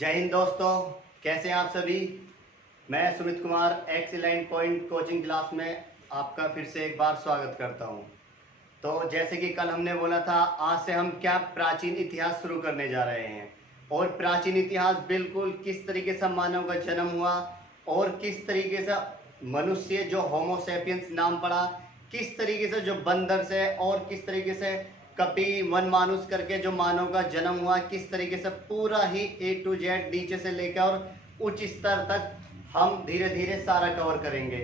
जय हिंद दोस्तों, कैसे हैं आप सभी। मैं Sumit Kumar excellent point coaching class में आपका फिर से एक बार स्वागत करता हूं। तो जैसे कि कल हमने बोला था, आज से हम क्या प्राचीन इतिहास शुरू करने जा रहे हैं। और प्राचीन इतिहास बिल्कुल किस तरीके से मानव का जन्म हुआ और किस तरीके से मनुष्य जो होमोसेपियंस नाम पड़ा, किस तरीके से जो बंदर से और किस तरीके से कपि वन मानुस करके जो मानव का जन्म हुआ, किस तरीके से पूरा ही A to Z नीचे से लेकर और उच्च स्तर तक हम धीरे धीरे सारा कवर करेंगे।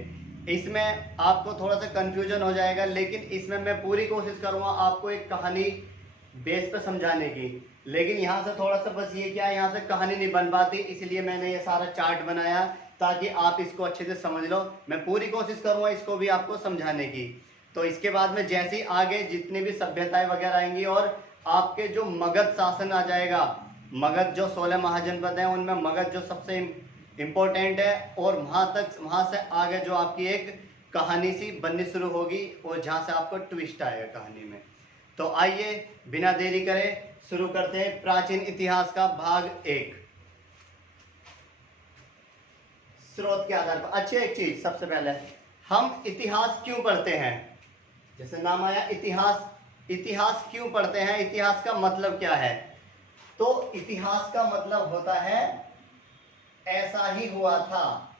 इसमें आपको थोड़ा सा कंफ्यूजन हो जाएगा, लेकिन इसमें मैं पूरी कोशिश करूंगा आपको एक कहानी बेस पे समझाने की। लेकिन यहाँ से थोड़ा सा बस ये क्या है, यहाँ से कहानी नहीं बन पाती, इसलिए मैंने ये सारा चार्ट बनाया ताकि आप इसको अच्छे से समझ लो। मैं पूरी कोशिश करूंगा इसको भी आपको समझाने की। तो इसके बाद में जैसे ही आगे जितनी भी सभ्यताएं वगैरह आएंगी और आपके जो मगध शासन आ जाएगा, मगध जो 16 महाजनपद हैं उनमें मगध जो सबसे इम्पोर्टेंट है, और वहां से आगे जो आपकी एक कहानी सी बननी शुरू होगी और जहां से आपको ट्विस्ट आएगा कहानी में। तो आइए बिना देरी करे शुरू करते हैं प्राचीन इतिहास का भाग 1 स्रोत के आधार पर। अच्छी एक चीज, सबसे पहले हम इतिहास क्यों पढ़ते हैं। जैसे नाम आया इतिहास, इतिहास क्यों पढ़ते हैं, इतिहास का मतलब क्या है। तो इतिहास का मतलब होता है ऐसा ही हुआ था,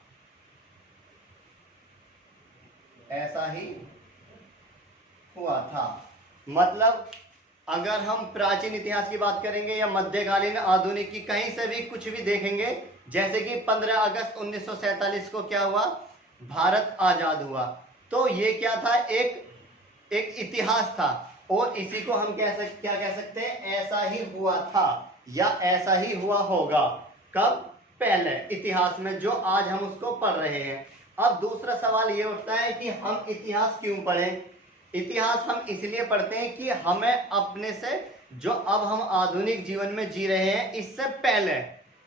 ऐसा ही हुआ था। मतलब अगर हम प्राचीन इतिहास की बात करेंगे या मध्यकालीन आधुनिक की कहीं से भी कुछ भी देखेंगे, जैसे कि 15 अगस्त 1947 को क्या हुआ, भारत आजाद हुआ। तो ये क्या था, एक इतिहास था, और इसी को हम क्या कह सकते हैं, ऐसा ही हुआ था या ऐसा ही हुआ होगा। कब, पहले इतिहास में, जो आज हम उसको पढ़ रहे हैं। अब दूसरा सवाल ये उठता है कि हम इतिहास क्यों पढ़ें। इतिहास हम इसलिए पढ़ते हैं कि हमें अपने से जो अब हम आधुनिक जीवन में जी रहे हैं, इससे पहले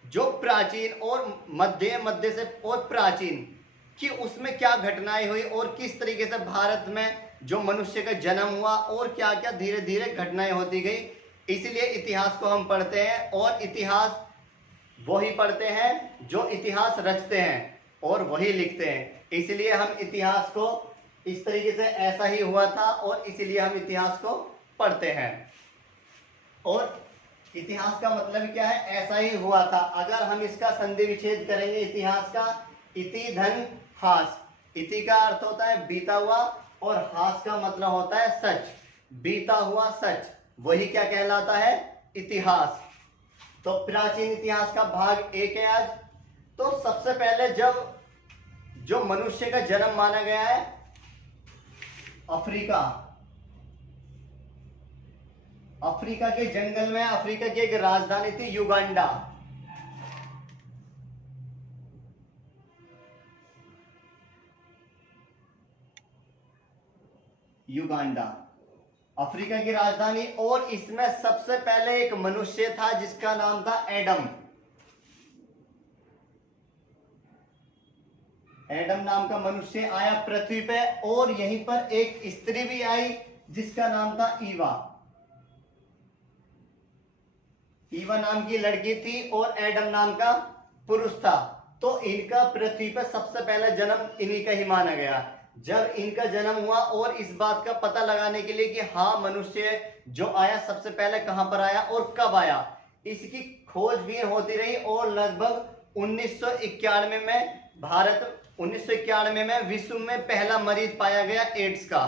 जो प्राचीन और मध्य से और प्राचीन कि उसमें क्या घटनाएं हुई और किस तरीके से भारत में जो मनुष्य का जन्म हुआ और क्या क्या धीरे धीरे घटनाएं होती गई, इसलिए इतिहास को हम पढ़ते हैं। और इतिहास वही पढ़ते हैं जो इतिहास रचते हैं और वही लिखते हैं। इसलिए हम इतिहास को इस तरीके से ऐसा ही हुआ था और इसलिए हम इतिहास को पढ़ते हैं। और इतिहास का मतलब क्या है, ऐसा ही हुआ था। अगर हम इसका संधि विच्छेद करेंगे इतिहास का, इति धन हास, इति का अर्थ होता है बीता हुआ और हास का मतलब होता है सच, बीता हुआ सच, वही क्या कहलाता है, इतिहास। तो प्राचीन इतिहास का भाग 1 है आज। तो सबसे पहले जब जो मनुष्य का जन्म माना गया है, अफ्रीका, अफ्रीका के जंगल में, अफ्रीका की एक राजधानी थी युगांडा। युगांडा अफ्रीका की राजधानी, और इसमें सबसे पहले एक मनुष्य था जिसका नाम था एडम। एडम नाम का मनुष्य आया पृथ्वी पे, और यहीं पर एक स्त्री भी आई जिसका नाम था ईवा। ईवा नाम की लड़की थी और एडम नाम का पुरुष था। तो इनका पृथ्वी पर सबसे पहले जन्म इन्हीं का ही माना गया। जब इनका जन्म हुआ, और इस बात का पता लगाने के लिए कि हाँ मनुष्य जो आया सबसे पहले कहां पर आया और कब आया, इसकी खोजबीन होती रही। और लगभग 1991 में भारत 1991 में विश्व में पहला मरीज पाया गया एड्स का।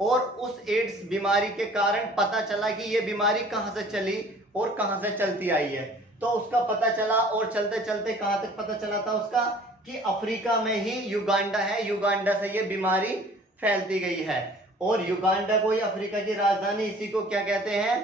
और उस एड्स बीमारी के कारण पता चला कि ये बीमारी कहां से चली और कहां से चलती आई है। तो उसका पता चला, और चलते चलते कहां तक पता चला था उसका, कि अफ्रीका में ही युगांडा है, युगांडा से ये बीमारी फैलती गई है। और युगांडा को ही अफ्रीका की राजधानी, इसी को क्या कहते हैं,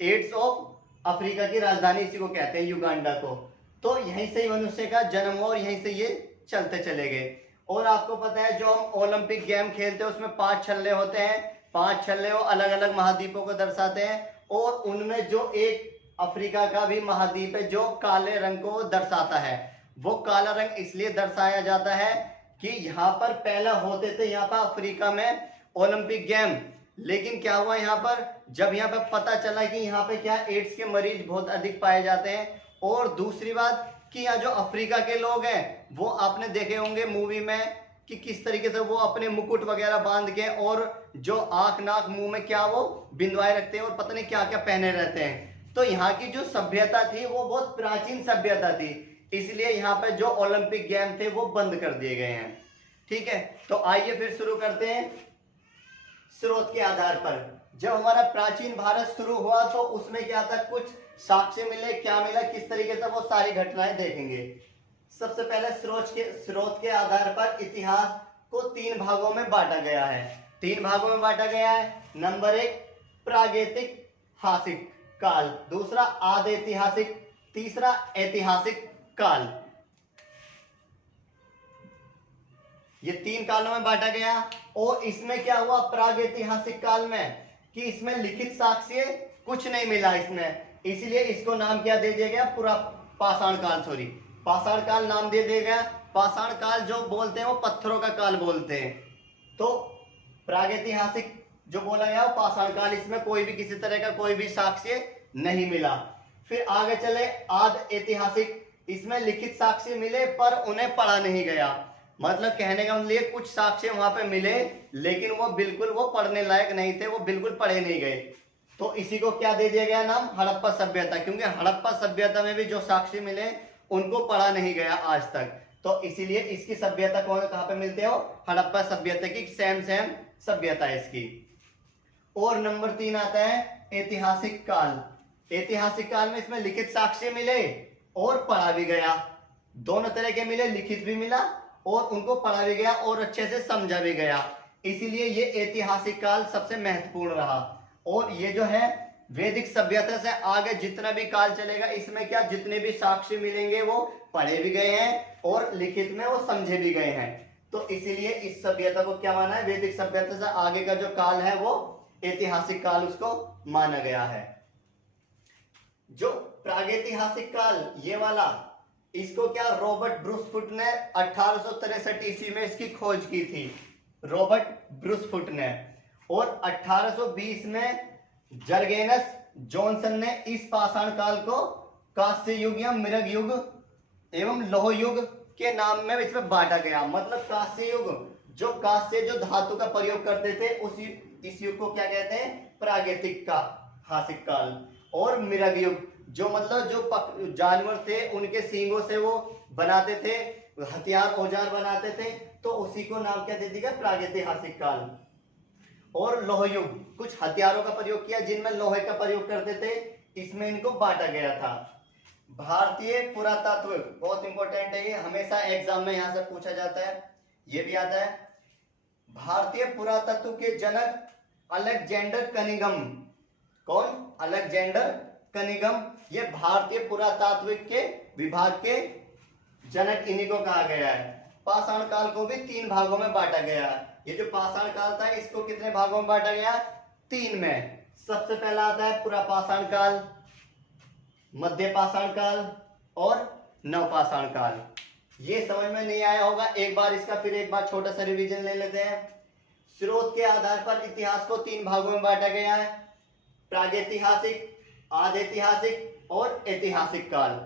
एड्स ऑफ अफ्रीका की राजधानी इसी को कहते हैं, युगांडा को। तो यहीं से ही मनुष्य का जन्म हुआ और यहीं से ये चलते चले गए। और आपको पता है जो हम ओलंपिक गेम खेलते हैं उसमें 5 छल्ले होते हैं, 5 छल्ले वो अलग अलग महाद्वीपों को दर्शाते हैं। और उनमें जो एक अफ्रीका का भी महाद्वीप है जो काले रंग को दर्शाता है, वो काला रंग इसलिए दर्शाया जाता है कि यहाँ पर पहले होते थे यहाँ पर अफ्रीका में ओलंपिक गेम। लेकिन क्या हुआ यहाँ पर, जब यहाँ पर पता चला कि यहाँ पे क्या एड्स के मरीज बहुत अधिक पाए जाते हैं और दूसरी बात कि यहाँ जो अफ्रीका के लोग हैं वो आपने देखे होंगे मूवी में कि किस तरीके से वो अपने मुकुट वगैरह बांध के और जो आंख नाक मुंह में क्या वो बिंदवाए रखते हैं और पता नहीं क्या क्या पहने रहते हैं। तो यहाँ की जो सभ्यता थी वो बहुत प्राचीन सभ्यता थी, इसलिए यहाँ पे जो ओलंपिक गेम थे वो बंद कर दिए गए हैं। ठीक है, तो आइए फिर शुरू करते हैं। स्रोत के आधार पर जब हमारा प्राचीन भारत शुरू हुआ तो उसमें क्या था, कुछ साक्ष्य मिले, क्या मिला, किस तरीके से, वो सारी घटनाएं देखेंगे। सबसे पहले स्रोत के आधार पर इतिहास को 3 भागों में बांटा गया है। 3 भागों में बांटा गया है। नंबर 1 प्रागैतिहासिक काल, दूसरा आदि ऐतिहासिक, तीसरा ऐतिहासिक काल। ये 3 कालों में बांटा गया। और इसमें क्या हुआ प्रागैतिहासिक काल में कि इसमें लिखित साक्ष्य कुछ नहीं मिला इसमें, इसलिए इसको नाम क्या दे दिया गया, पूरा पाषाण काल, सॉरी पाषाण काल नाम दे दिया गया। पाषाण काल जो बोलते हैं वो पत्थरों का काल बोलते हैं। तो प्रागैतिहासिक जो बोला गया वो पाषाण काल, इसमें कोई भी किसी तरह का कोई भी साक्ष्य नहीं मिला। फिर आगे चले आदि ऐतिहासिक, इसमें लिखित साक्ष्य मिले पर उन्हें पढ़ा नहीं गया। मतलब कहने का मतलब कुछ साक्ष्य वहां पे मिले लेकिन वो बिल्कुल वो पढ़ने लायक नहीं थे, वो बिल्कुल पढ़े नहीं गए। तो इसी को क्या दे दिया गया नाम, हड़प्पा सभ्यता, क्योंकि हड़प्पा सभ्यता में भी जो साक्ष्य मिले उनको पढ़ा नहीं गया आज तक। तो इसीलिए इसकी सभ्यता कहाँ पे मिलते हो, हड़प्पा सभ्यता की सेम सभ्यता है इसकी। और नंबर 3 आता है ऐतिहासिक काल। ऐतिहासिक काल में इसमें लिखित साक्ष्य मिले और पढ़ा भी गया, दोनों तरह के मिले, लिखित भी मिला और उनको पढ़ा भी गया और अच्छे से समझा भी गया, इसीलिए ये ऐतिहासिक काल सबसे महत्वपूर्ण रहा। और ये जो है वैदिक सभ्यता से आगे जितना भी काल चलेगा इसमें क्या, जितने भी साक्ष्य मिलेंगे वो पढ़े भी गए हैं और लिखित में वो समझे भी गए हैं। तो इसीलिए इस सभ्यता को क्या माना है, वैदिक सभ्यता से आगे का जो काल है वो ऐतिहासिक काल उसको माना गया है। जो प्रागैतिहासिक काल ये वाला, इसको क्या रॉबर्ट ब्रूसफुट ने 1863 ईस्वी में इसकी खोज की थी, रॉबर्ट ब्रूसफुट ने। और 1820 में जर्गेनस जॉनसन ने इस पाषाण काल को कांस्य युग या मृग युग एवं लौह युग के नाम में इसमें बांटा गया। मतलब कांस्य युग, जो कांस्य जो धातु का प्रयोग करते थे इस युग को क्या कहते हैं, प्रागैतिहासिक काल। और मृग युग जो मतलब जो जानवर थे उनके सींगों से वो बनाते थे हथियार, औजार बनाते थे, तो उसी को नाम क्या दे दिया, प्रागैतिहासिक काल। और लौह युग, कुछ हथियारों का प्रयोग किया जिनमें लोहे का प्रयोग करते थे, इसमें इनको बांटा गया था। भारतीय पुरातत्व बहुत इंपॉर्टेंट है, ये हमेशा एग्जाम में यहां से पूछा जाता है, ये भी आता है। भारतीय पुरातत्व के जनक अलेक्जेंडर कनिंघम, कौन, अलेक्जेंडर कनिंघम, ये भारतीय पुरातात्विक के विभाग के जनक, इन्हीं को कहा गया है। पाषाण काल को भी 3 भागों में बांटा गया। ये जो पाषाण काल था इसको कितने भागों में बांटा गया, 3 में। सबसे पहला आता है पुरा पाषाण काल, मध्य पाषाण काल और नवपाषाण काल। ये समझ में नहीं आया होगा, एक बार इसका फिर एक बार छोटा सा रिवीजन ले लेते हैं। स्रोत के आधार पर इतिहास को 3 भागों में बांटा गया है, प्रागैतिहासिक, आदि ऐतिहासिक और ऐतिहासिक काल।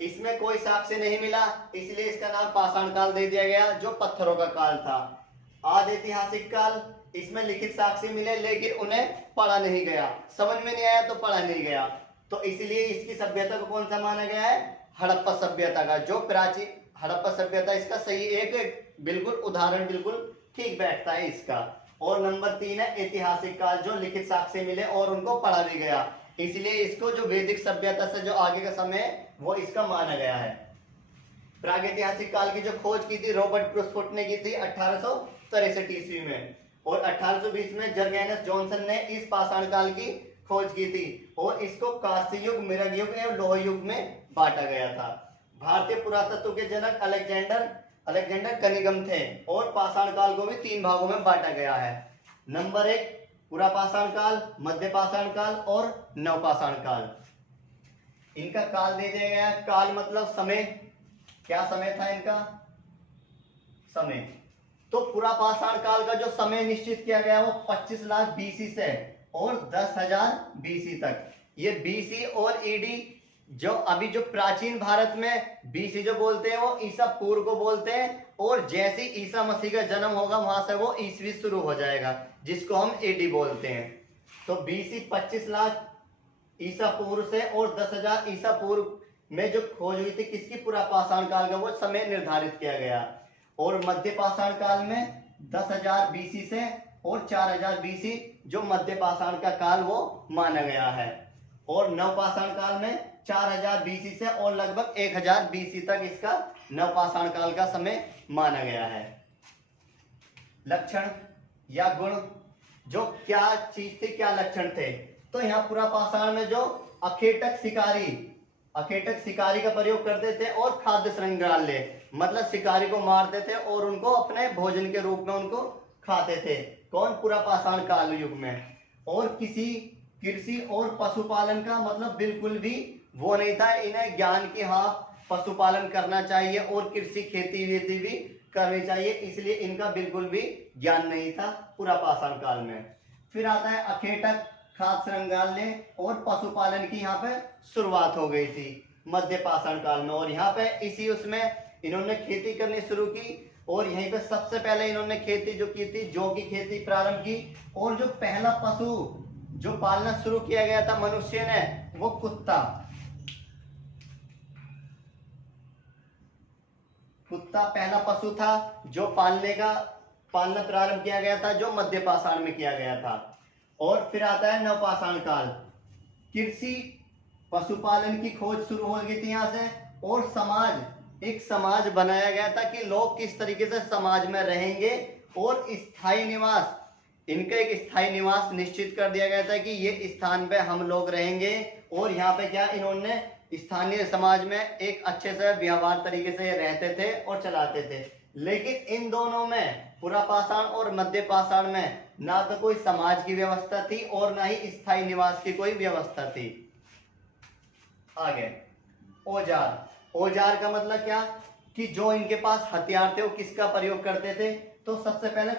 इसमें कोई साक्ष्य नहीं मिला इसलिए इसका नाम पाषाण काल दे दिया गया, जो पत्थरों का काल था। आदि ऐतिहासिक काल, इसमें लिखित साक्ष्य मिले लेकिन उन्हें पढ़ा नहीं गया, समझ में नहीं आया तो पढ़ा नहीं गया, तो इसलिए इसकी सभ्यता को कौन सा माना गया है, हड़प्पा सभ्यता का। जो प्राचीन हड़प्पा सभ्यता इसका सही एक बिल्कुल उदाहरण बिल्कुल ठीक बैठता है इसका। और नंबर 3 है ऐतिहासिक काल, जो लिखित साक्ष्य मिले और उनको पढ़ा भी गया, इसलिए इसको जो वैदिक सभ्यता से जो आगे का समय है वो इसका माना गया है। प्रागैतिहासिक काल की जो खोज की थी रॉबर्ट ब्रूसफुट ने की थी 1863 ईस्वी में, और 1820 में जर्गेनस जॉनसन ने इस पाषाण काल की खोज की थी और इसको कांस्य युग, मृग युग एवं लौह युग में बांटा गया था। भारतीय पुरातत्व के जनक अलेक्जेंडर कनिंघम थे और पाषाण काल को भी 3 भागों में बांटा गया है। नंबर 1 पुरा पाषाण काल, मध्य पाषाण काल और नवपाषाण काल। इनका काल दे दिया गया, काल मतलब समय, क्या समय था इनका, समय। तो पुरा पाषाण काल का जो समय निश्चित किया गया वो 25 लाख बीसी से और 10,000 बीसी तक। ये बीसी और ईडी जो अभी जो प्राचीन भारत में बीसी जो बोलते हैं वो ईसा पूर्व को बोलते हैं, और जैसे ईसा मसीह का जन्म होगा वहां से वो ईसवी शुरू हो जाएगा, जिसको हम एडी बोलते हैं। तो बीसी 25 लाख ईसा पूर्व से और 10,000 ईसा पूर्व में जो खोज हुई थी किसकी, पूरा पाषाण काल का, वो समय निर्धारित किया गया। और मध्य पाषाण काल में 10,000 बीसी से और 4,000 बीसी जो मध्य पाषाण का काल वो माना गया है। और नवपाषाण काल में 4,000 बीसी से और लगभग 1,000 बीसी तक इसका नवपाषाण काल का समय माना गया है। लक्षण या गुण, जो क्या चीज थी, क्या लक्षण थे, तो यहाँ पूरा पाषाण में जो अखेटक शिकारी का प्रयोग करते थे, और खाद्य संग्रहालय मतलब शिकारी को मारते थे और उनको अपने भोजन के रूप में उनको खाते थे। कौन, पूरा पाषाण काल युग में। और किसी कृषि और पशुपालन का मतलब बिल्कुल भी वो नहीं था, इन्हें ज्ञान की हाँ पशुपालन करना चाहिए और कृषि खेती वेती भी करनी चाहिए, इसलिए इनका बिल्कुल भी ज्ञान नहीं था पूरा पाषाण काल में। फिर आता है अखेटक, खाद्य संग्रहालय और पशुपालन की यहाँ पे शुरुआत हो गई थी मध्य पाषाण काल में, और यहाँ पे इसी उसमें इन्होंने खेती करनी शुरू की। और यहीं पे सबसे पहले इन्होंने खेती जो की थी, जौ की खेती प्रारंभ की। और जो पहला पशु जो पालना शुरू किया गया था मनुष्य ने, वो कुत्ता पहला पशु था जो पालना प्रारंभ किया गया था, जो मध्य पाषाण में किया गया था। और फिर आता है नवपाषाण काल, कृषि पशुपालन की खोज शुरू हो गई थी यहाँ से, और एक समाज बनाया गया था कि लोग किस तरीके से समाज में रहेंगे, और स्थायी निवास, इनका एक स्थायी निवास निश्चित कर दिया गया था कि ये स्थान पे हम लोग रहेंगे। और यहाँ पे क्या इन्होंने स्थानीय समाज में एक अच्छे से व्यवहार तरीके से रहते थे और चलाते थे। लेकिन इन दोनों में, पूरा पाषाण और मध्य पाषाण में, ना तो कोई समाज की व्यवस्था थी और ना ही स्थायी निवास की कोई व्यवस्था थी। आगे औजार का मतलब क्या, कि जो इनके पास हथियार थे वो किसका प्रयोग करते थे, तो सबसे पहले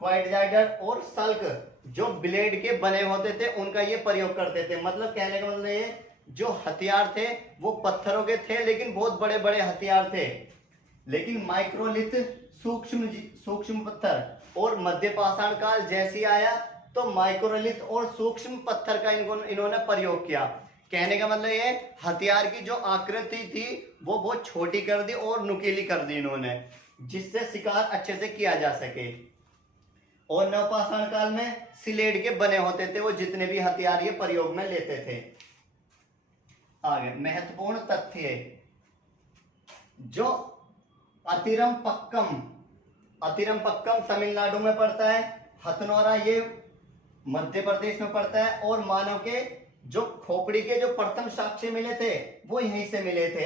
क्वाडर्जाइडर और सल्क जो ब्लेड के बने होते थे उनका ये प्रयोग करते थे। मतलब कहने का मतलब ये, जो हथियार थे वो पत्थरों के थे, लेकिन बहुत बड़े बड़े हथियार थे। लेकिन माइक्रोलिथ सूक्ष्म पत्थर, और मध्य पाषाण काल जैसी आया तो माइक्रोलिथ और सूक्ष्म पत्थर का इन्होंने प्रयोग किया। कहने का मतलब ये, हथियार की जो आकृति थी वो बहुत छोटी कर दी और नुकीली कर दी इन्होंने, जिससे शिकार अच्छे से किया जा सके। और नवपाषाण काल में सिलेट के बने होते थे वो जितने भी हथियार ये प्रयोग में लेते थे। आगे महत्वपूर्ण तथ्य, जो अतिरम पक्कम तमिलनाडु में पड़ता है, हथनोरा ये मध्य प्रदेश में पड़ता है, और मानव के जो खोपड़ी के जो प्रथम साक्ष्य मिले थे वो यहीं से मिले थे।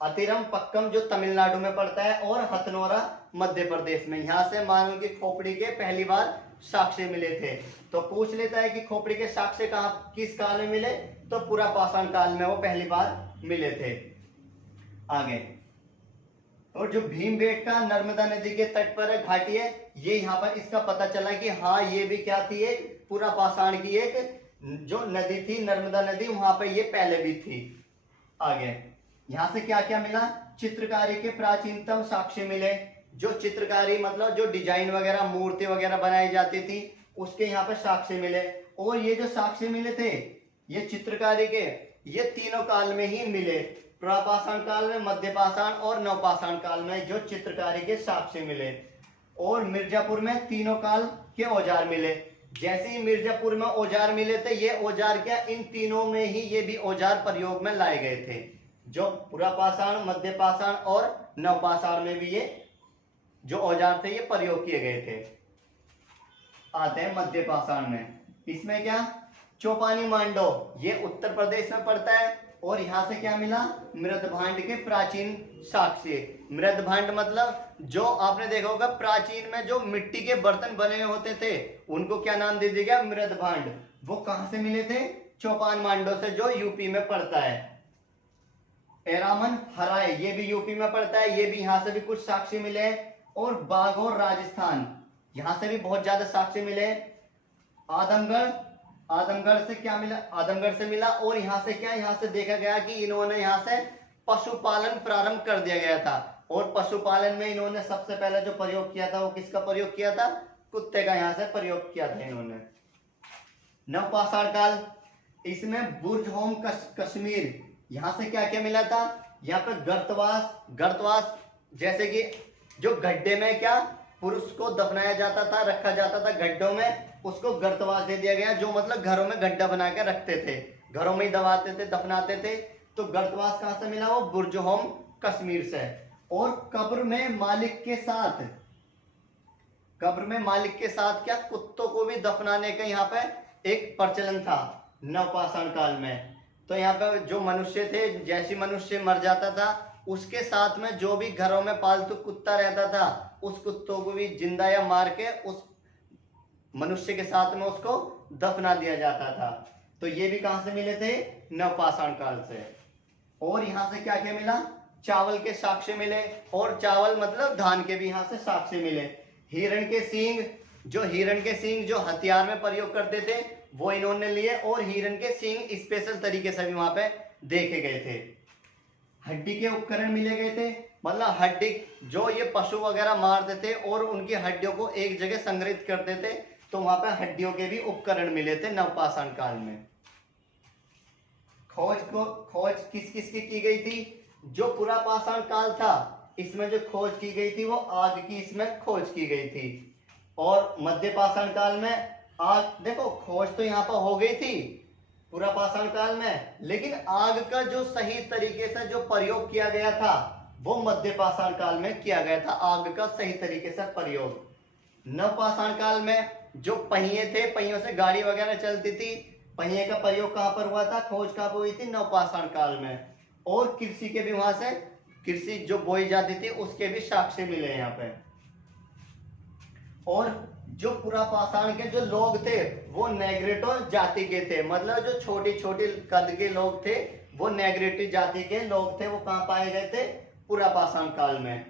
अतिरम पक्कम जो तमिलनाडु में पड़ता है, और हथनोरा मध्य प्रदेश में, यहाँ से मानव की खोपड़ी के पहली बार साक्ष्य मिले थे। तो पूछ लेता है कि खोपड़ी के साक्ष्य कहाँ किस काल में मिले, तो पूरा पाषाण काल में वो पहली बार मिले थे। आगे, और जो भीमबेटका नर्मदा नदी के तट पर घाटी है, ये यहाँ पर इसका पता चला कि हाँ ये भी क्या थी, एक पूरा पाषाण की एक जो नदी थी नर्मदा नदी, वहां पर ये पहले भी थी। आगे यहाँ से क्या क्या मिला, चित्रकारी के प्राचीनतम साक्ष्य मिले। जो चित्रकारी मतलब जो डिजाइन वगैरह मूर्ति वगैरह बनाई जाती थी उसके यहाँ पर साक्ष्य मिले। और ये जो साक्ष्य मिले थे ये चित्रकारी के, ये तीनों काल में ही मिले, प्रापाषाण काल में, मध्य पाषाण और नवपाषाण काल में जो चित्रकारी के साक्ष्य मिले। और मिर्जापुर में तीनों काल के औजार मिले। जैसे ही मिर्जापुर में औजार मिले थे, ये औजार क्या, इन तीनों में ही ये भी औजार प्रयोग में लाए गए थे। जो पूरा पाषाण, मध्य पाषाण और नवपाषाण में भी ये जो औजार थे ये प्रयोग किए गए थे। आते हैं मध्य पाषाण में, इसमें क्या, चौपानी मांडो, ये उत्तर प्रदेश में पड़ता है। और यहाँ से क्या मिला, मृदभांड के प्राचीन साक्ष्य। मृदभांड मतलब जो आपने देखा होगा प्राचीन में जो मिट्टी के बर्तन बने हुए होते थे उनको क्या नाम दे दिया गया, मृदभांड। वो कहां से मिले थे, चौपान मांडो से, जो यूपी में पड़ता है। एरामन हराय, ये भी यूपी में पड़ता है, ये भी यहाँ से भी कुछ साक्ष्य मिले। और बाघौर राजस्थान, यहाँ से भी बहुत ज्यादा साक्ष्य मिले। आदमगढ़ आदमगढ़ से क्या मिला, आदमगढ़ से मिला। और यहाँ से क्या, यहाँ से देखा गया कि इन्होंने यहाँ से पशुपालन प्रारंभ कर दिया गया था। और पशुपालन में इन्होंने सबसे पहले जो प्रयोग किया था वो किसका प्रयोग किया था, कुत्ते का यहाँ से प्रयोग किया था इन्होंने। नवपाषाण काल, इसमें बुर्ज होम कश्मीर, यहाँ से क्या क्या मिला था, यहाँ पे गर्तवास जैसे कि जो गड्ढे में क्या पुरुष को दफनाया जाता था, रखा जाता था गड्ढों में, उसको गर्तवास दे दिया गया। जो मतलब घरों में गड्ढा बना के रखते थे, घरों में ही दबाते थे, दफनाते थे। तो गर्तवास कहाँ से मिला, वो बुर्ज होम कश्मीर से। और कब्र में मालिक के साथ क्या कुत्तों को भी दफनाने का यहाँ पे एक प्रचलन था नवपाषाण काल में। तो यहाँ पे जो मनुष्य थे, जैसे मनुष्य मर जाता था उसके साथ में जो भी घरों में पालतू कुत्ता रहता था, उस कुत्तों को भी जिंदा या मार के उस मनुष्य के साथ में उसको दफना दिया जाता था। तो ये भी कहां से मिले थे, नवपाषाण काल से। और यहाँ से क्या क्या मिला, चावल के साक्ष्य मिले। और चावल मतलब धान के भी यहाँ से साक्ष्य मिले। हिरण के सींग जो हथियार में प्रयोग करते थे वो इन्होंने लिए। और हिरण के सींग स्पेशल तरीके से भी वहां पे देखे गए थे। हड्डी के उपकरण मिले गए थे, मतलब हड्डी जो ये पशु वगैरह मारते थे और उनकी हड्डियों को एक जगह संग्रहित करते थे, तो वहां पे हड्डियों के भी उपकरण मिले थे नवपाषाण काल में। खोज किस किस की गई थी, जो पुरापाषाण काल था इसमें जो खोज की गई थी वो आग की इसमें खोज की गई थी। और मध्यपाषाण काल में आग, देखो खोज तो यहाँ पर हो गई थी पुरापाषाण काल में, लेकिन आग का जो सही तरीके से जो प्रयोग किया गया था वो मध्यपाषाण काल में किया गया था, आग का सही तरीके से प्रयोग। नवपाषाण काल में जो पहिए थे, पहियों से गाड़ी वगैरह चलती थी, पहिए का प्रयोग कहां पर हुआ था, खोज कहां पर हुई थी, नवपाषाण काल में। और कृषि के भी वहां से, कृषि जो बोई जाती थी उसके भी साक्ष्य मिले यहाँ पे। और जो पुरापाषाण के जो लोग थे वो नेग्रिटो जाति के थे, मतलब जो छोटी छोटी कद के लोग थे वो नेग्रिटो जाति के लोग थे, वो कहाँ पाए गए थे, पुरापाषाण काल में।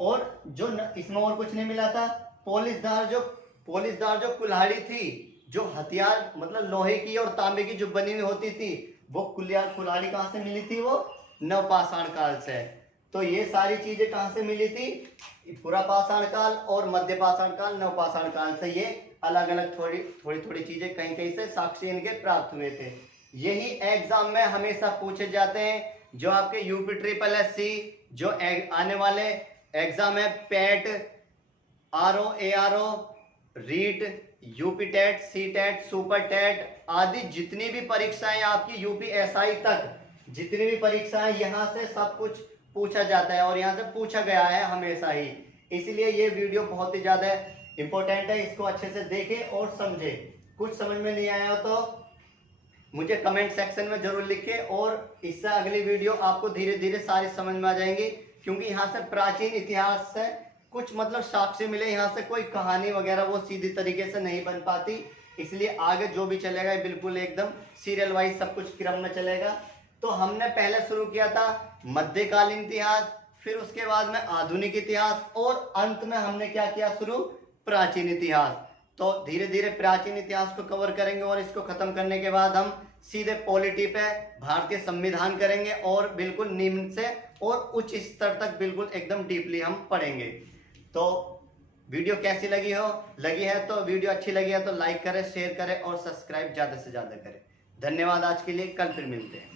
और जो इसमें और कुछ नहीं मिला था, पोलिसदार जो कुल्हाड़ी थी, जो हथियार मतलब लोहे की और तांबे की जो बनी हुई होती थी, वो कुल्हाड़ी कहाँ से मिली थी, वो नवपाषाण काल से। तो ये सारी चीजें कहाँ से मिली थी, पुरापाषाण काल और मध्यपाषाण काल, नवपाषाण काल से ये अलग अलग थोड़ी चीजें कहीं कहीं से साक्ष्य इनके प्राप्त हुए थे। यही एग्जाम में हमेशा पूछे जाते हैं, जो आपके यूपी SSSC जो आने वाले एग्जाम है, PET, RO ARO, REET, UP TET, C TET, super TET आदि जितनी भी परीक्षाएं आपकी यूपी SI तक जितनी भी परीक्षाएं, यहाँ से सब कुछ पूछा जाता है और यहाँ से पूछा गया है हमेशा ही। इसलिए ये वीडियो बहुत ही ज्यादा इंपॉर्टेंट है, इसको अच्छे से देखें और समझें। कुछ समझ में नहीं आया हो तो मुझे कमेंट सेक्शन में जरूर लिखें, और इससे अगली वीडियो आपको धीरे धीरे सारी समझ में आ जाएंगी। क्योंकि यहाँ से प्राचीन इतिहास से कुछ मतलब साक्ष्य मिले, यहाँ से कोई कहानी वगैरह वो सीधी तरीके से नहीं बन पाती। इसलिए आगे जो भी चलेगा बिल्कुल एकदम सीरियल वाइज सब कुछ क्रम में चलेगा। तो हमने पहले शुरू किया था मध्यकालीन इतिहास, फिर उसके बाद में आधुनिक इतिहास, और अंत में हमने क्या किया शुरू, प्राचीन इतिहास। तो धीरे धीरे प्राचीन इतिहास को कवर करेंगे और इसको खत्म करने के बाद हम सीधे पॉलिटी पे भारतीय संविधान करेंगे, और बिल्कुल निम्न से और उच्च स्तर तक बिल्कुल एकदम डीपली हम पढ़ेंगे। तो वीडियो कैसी लगी है तो वीडियो अच्छी लगी है तो लाइक करें, शेयर करें और सब्सक्राइब ज़्यादा से ज़्यादा करें। धन्यवाद आज के लिए, कल फिर मिलते हैं।